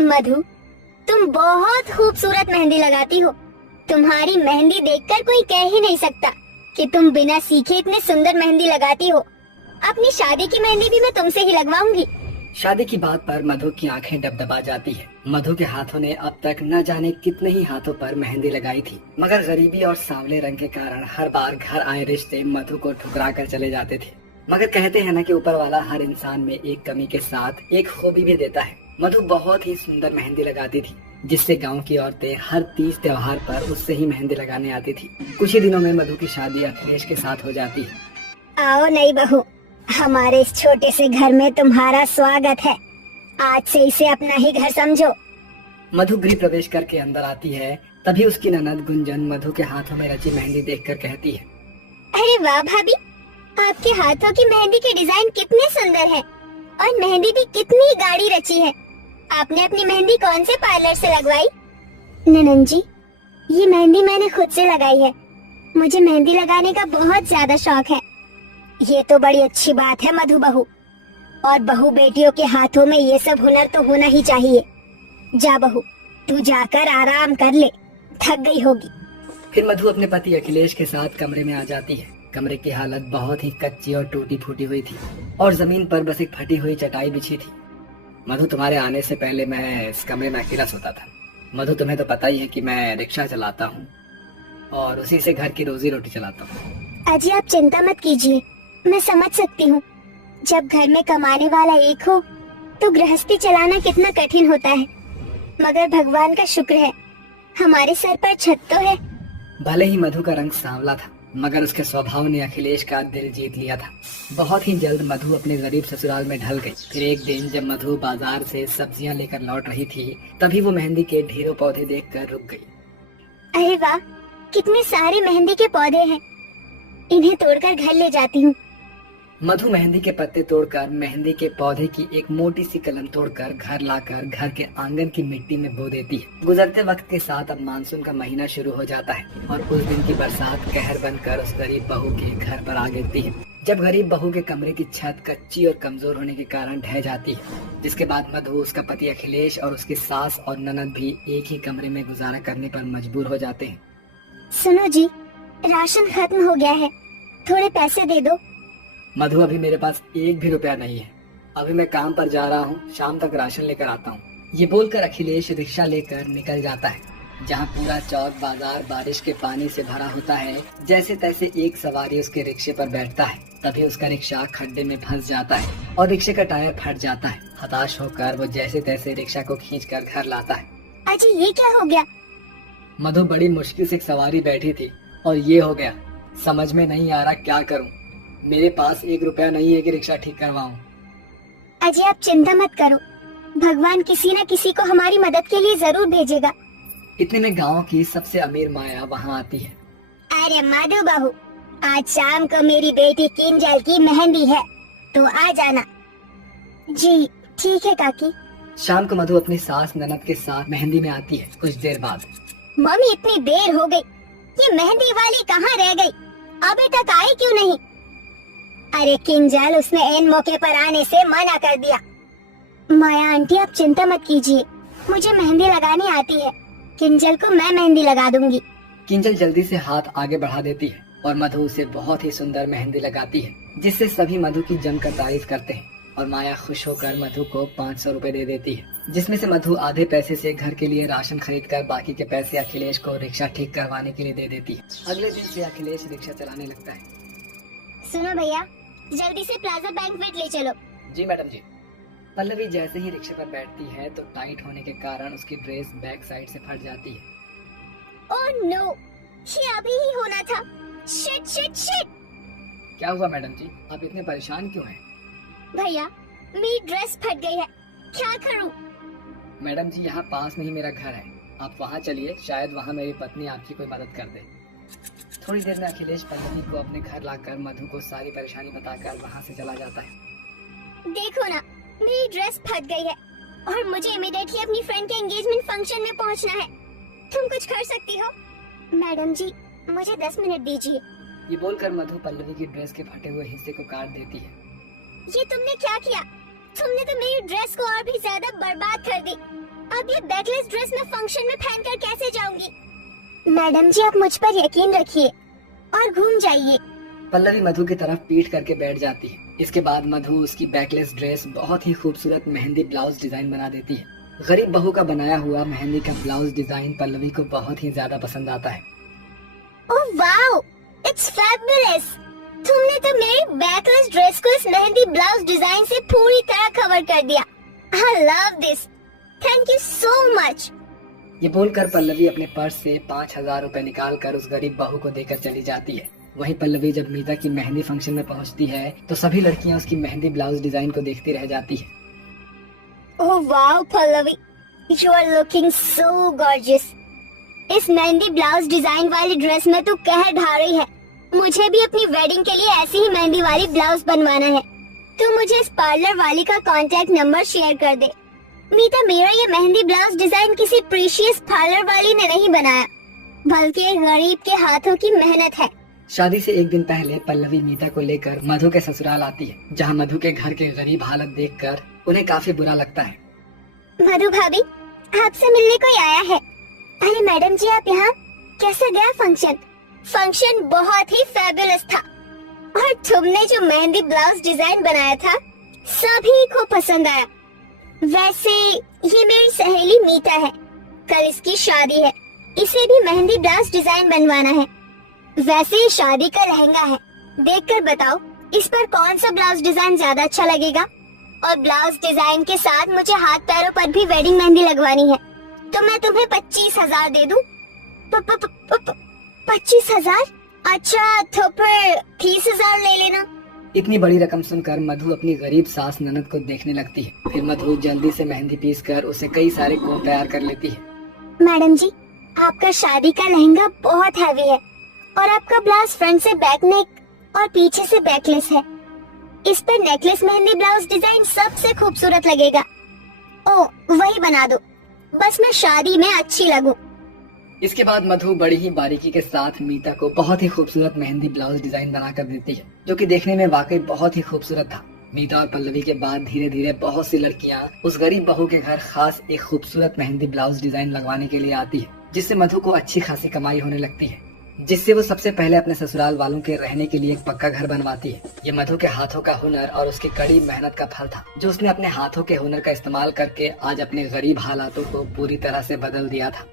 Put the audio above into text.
मधु, तुम बहुत खूबसूरत मेहंदी लगाती हो। तुम्हारी मेहंदी देखकर कोई कह ही नहीं सकता कि तुम बिना सीखे इतने सुंदर मेहंदी लगाती हो। अपनी शादी की मेहंदी भी मैं तुमसे ही लगवाऊंगी। शादी की बात पर मधु की आंखें डबडबा जाती है। मधु के हाथों ने अब तक न जाने कितने ही हाथों पर मेहंदी लगाई थी, मगर गरीबी और सांवले रंग के कारण हर बार घर आए रिश्ते मधु को ठुकरा कर चले जाते थे। मगर कहते हैं ना कि ऊपर वाला हर इंसान में एक कमी के साथ एक खूबी भी देता है। मधु बहुत ही सुंदर मेहंदी लगाती थी, जिससे गांव की औरतें हर तीज त्योहार पर उससे ही मेहंदी लगाने आती थी। कुछ ही दिनों में मधु की शादी अखिलेश के साथ हो जाती है। आओ नई बहू, हमारे इस छोटे से घर में तुम्हारा स्वागत है। आज से इसे अपना ही घर समझो। मधु गृह प्रवेश करके अंदर आती है, तभी उसकी ननद गुंजन मधु के हाथों में रची मेहंदी देखकर कहती है, अरे वाह भाभी, आपके हाथों की मेहंदी के डिजाइन कितने सुंदर है और मेहंदी भी कितनी गाढ़ी रची है। आपने अपनी मेहंदी कौन से पार्लर से लगवाई? ननन जी, ये मेहंदी मैंने खुद से लगाई है। मुझे मेहंदी लगाने का बहुत ज्यादा शौक है। ये तो बड़ी अच्छी बात है मधु बहू, और बहू बेटियों के हाथों में ये सब हुनर तो होना ही चाहिए। जा बहू, तू जाकर आराम कर ले, थक गई होगी। फिर मधु अपने पति अखिलेश के साथ कमरे में आ जाती है। कमरे की हालत बहुत ही कच्ची और टूटी फूटी हुई थी और जमीन पर बस एक फटी हुई चटाई बिछी थी। मधु, तुम्हारे आने से पहले मैं इस कमरे में अकेला सोता था। मधु, तुम्हें तो पता ही है कि मैं रिक्शा चलाता हूँ और उसी से घर की रोजी रोटी चलाता हूँ। अजी आप चिंता मत कीजिए, मैं समझ सकती हूँ। जब घर में कमाने वाला एक हो तो गृहस्थी चलाना कितना कठिन होता है, मगर भगवान का शुक्र है हमारे सर पर छत तो है। भले ही मधु का रंग सांवला था, मगर उसके स्वभाव ने अखिलेश का दिल जीत लिया था। बहुत ही जल्द मधु अपने गरीब ससुराल में ढल गई। फिर एक दिन जब मधु बाजार से सब्जियां लेकर लौट रही थी, तभी वो मेहंदी के ढेरों पौधे देखकर रुक गई। अरे वाह, कितने सारे मेहंदी के पौधे हैं, इन्हें तोड़कर घर ले जाती हूँ। मधु मेहंदी के पत्ते तोड़कर मेहंदी के पौधे की एक मोटी सी कलम तोड़कर घर लाकर घर के आंगन की मिट्टी में बो देती है। गुजरते वक्त के साथ अब मानसून का महीना शुरू हो जाता है और उस दिन की बरसात कहर बनकर उस गरीब बहू के घर पर आ गिरती है। जब गरीब बहू के कमरे की छत कच्ची और कमजोर होने के कारण ढह जाती है, जिसके बाद मधु, उसका पति अखिलेश और उसकी सास और ननद भी एक ही कमरे में गुजारा करने पर मजबूर हो जाते हैं। सुनो जी, राशन खत्म हो गया है, थोड़े पैसे दे दो। मधु, अभी मेरे पास एक भी रुपया नहीं है। अभी मैं काम पर जा रहा हूँ, शाम तक राशन लेकर आता हूँ। ये बोलकर अखिलेश रिक्शा लेकर निकल जाता है। जहाँ पूरा चौक बाजार बारिश के पानी से भरा होता है, जैसे तैसे एक सवारी उसके रिक्शे पर बैठता है। तभी उसका रिक्शा खड्डे में फंस जाता है और रिक्शे का टायर फट जाता है। हताश होकर वो जैसे तैसे रिक्शा को खींचकर घर लाता है। अजी ये क्या हो गया? मधु, बड़ी मुश्किल से एक सवारी बैठी थी और ये हो गया। समझ में नहीं आ रहा क्या करूं। मेरे पास एक रुपया नहीं है कि रिक्शा ठीक करवाऊं। अजी आप चिंता मत करो, भगवान किसी न किसी को हमारी मदद के लिए जरूर भेजेगा। इतने में गांव की सबसे अमीर माया वहां आती है। अरे मधु बहू, आज शाम को मेरी बेटी किंजल की मेहंदी है, तो आ जाना। जी ठीक है काकी। शाम को मधु अपनी सास ननद के साथ मेहंदी में आती है। कुछ देर बाद, मम्मी इतनी देर हो गई, ये मेहंदी वाली कहाँ रह गई? अभी तक आई क्यों नहीं? अरे किंजल, उसने एन मौके पर आने से मना कर दिया। माया आंटी आप चिंता मत कीजिए, मुझे मेहंदी लगानी आती है। किंजल को मैं मेहंदी लगा दूंगी। किंजल जल्दी से हाथ आगे बढ़ा देती है और मधु उसे बहुत ही सुंदर मेहंदी लगाती है, जिससे सभी मधु की जमकर तारीफ करते हैं। और माया खुश होकर मधु को 500 रुपए दे देती है, जिसमें से मधु आधे पैसे से घर के लिए राशन खरीदकर बाकी के पैसे अखिलेश को रिक्शा ठीक करवाने के लिए दे देती है। अगले दिन से अखिलेश रिक्शा चलाने लगता है। सुनो भैया, जल्दी से प्लाजा बैंक्वेट ले चलो। जी मैडम जी। पल्लवी जैसे ही रिक्शे पर बैठती है तो टाइट होने के कारण उसकी ड्रेस बैक साइड से फट जाती है। ओह नो, ये अभी ही होना था। Shit shit shit. क्या हुआ मैडम जी, आप इतने परेशान क्यों हैं? भैया, मेरी ड्रेस फट गई है, क्या करूं? मैडम जी, यहाँ पास में ही मेरा घर है, आप वहाँ चलिए, शायद वहाँ मेरी पत्नी आपकी कोई मदद कर दे। थोड़ी देर में अखिलेश पल्लवी को अपने घर लाकर मधु को सारी परेशानी बताकर वहाँ से चला जाता है। देखो ना, मेरी ड्रेस फट गई है और मुझे इमीडिएटली अपनी फ्रेंड के एंगेजमेंट फंक्शन में पहुँचना है। तुम कुछ कर सकती हो? मैडम जी, मुझे 10 मिनट दीजिए। ये बोलकर मधु पल्लवी की ड्रेस के फटे हुए हिस्से को काट देती है। ये तुमने क्या किया? तुमने तो मेरी ड्रेस को और भी ज्यादा बर्बाद कर दी। अब ये बैकलेस ड्रेस मैं फंक्शन में पहनकर कैसे जाऊंगी? मैडम जी, आप मुझ पर यकीन रखिए और घूम जाइए। पल्लवी मधु की तरफ पीठ करके बैठ जाती है। इसके बाद मधु उसकी बैकलेस ड्रेस बहुत ही खूबसूरत मेहंदी ब्लाउज डिजाइन बना देती है। गरीब बहू का बनाया हुआ मेहंदी का ब्लाउज डिजाइन पल्लवी को बहुत ही ज्यादा पसंद आता है। Oh wow, it's fabulous. तुमने तो मेरी बैकलेस ड्रेस को इस मेहंदी ब्लाउज डिजाइन से पूरी तरह कवर कर दिया। I love this, thank you so much. ये बोलकर पल्लवी अपने पर्स से 5,000 रुपए निकाल कर उस गरीब बहू को देकर चली जाती है। वहीं पल्लवी जब मीता की मेहंदी फंक्शन में पहुंचती है तो सभी लड़कियां उसकी मेहंदी ब्लाउज डिजाइन को देखती रह जाती है। Oh wow Pallavi, you are looking so gorgeous. इस मेहंदी ब्लाउज डिजाइन वाली ड्रेस में तू कहर ढा रही है। मुझे भी अपनी वेडिंग के लिए ऐसी ही मेहंदी वाली ब्लाउज बनवाना है। तू मुझे इस पार्लर वाली का कांटेक्ट नंबर शेयर कर दे। मीता, मेरा ये मेहंदी ब्लाउज डिजाइन किसी प्रीशियस पार्लर वाली ने नहीं बनाया, बल्कि एक गरीब के हाथों की मेहनत है। शादी से एक दिन पहले पल्लवी मीता को लेकर मधु के ससुराल आती है, जहां मधु के घर के गरीब हालत देखकर उन्हें काफी बुरा लगता है। मधु भाभी, आपसे मिलने कोई आया है। अरे मैडम जी, आप यहाँ? कैसा गया फंक्शन? फंक्शन बहुत ही फैबुलस था और तुमने जो मेहंदी ब्लाउज डिजाइन बनाया था सभी को पसंद आया। वैसे ये मेरी सहेली मीता है, कल इसकी शादी है, इसे भी मेहंदी ब्लाउज डिजाइन बनवाना है। वैसे ये शादी का लहंगा है, देखकर बताओ इस पर कौन सा ब्लाउज डिजाइन ज्यादा अच्छा लगेगा। और ब्लाउज डिजाइन के साथ मुझे हाथ पैरों पर भी वेडिंग मेहंदी लगवानी है, तो मैं तुम्हें 25,000 दे दूं। 25,000? अच्छा, तो फिर 30,000 ले लेना। इतनी बड़ी रकम सुनकर मधु अपनी गरीब सास ननद को देखने लगती है। फिर मधु जल्दी से मेहंदी पीस कर उसे कई सारे कोन तैयार कर लेती है। मैडम जी, आपका शादी का लहंगा बहुत हैवी है और आपका ब्लाउज फ्रंट से बैक नेक और पीछे से बैकलेस है। इस पर नेकलेस मेहंदी ब्लाउज डिजाइन सबसे खूबसूरत लगेगा। ओ, वही बना दो, बस मैं शादी में अच्छी लगूं। इसके बाद मधु बड़ी ही बारीकी के साथ मीता को बहुत ही खूबसूरत मेहंदी ब्लाउज डिजाइन बनाकर देती है, जो कि देखने में वाकई बहुत ही खूबसूरत था। मीता और पल्लवी के बाद धीरे धीरे बहुत सी लड़कियां उस गरीब बहू के घर खास एक खूबसूरत मेहंदी ब्लाउज डिजाइन लगवाने के लिए आती है, जिससे मधु को अच्छी खासी कमाई होने लगती है, जिससे वो सबसे पहले अपने ससुराल वालों के रहने के लिए एक पक्का घर बनवाती है। ये मधु के हाथों का हुनर और उसकी कड़ी मेहनत का फल था, जो उसने अपने हाथों के हुनर का इस्तेमाल करके आज अपने गरीब हालातों को पूरी तरह से बदल दिया था।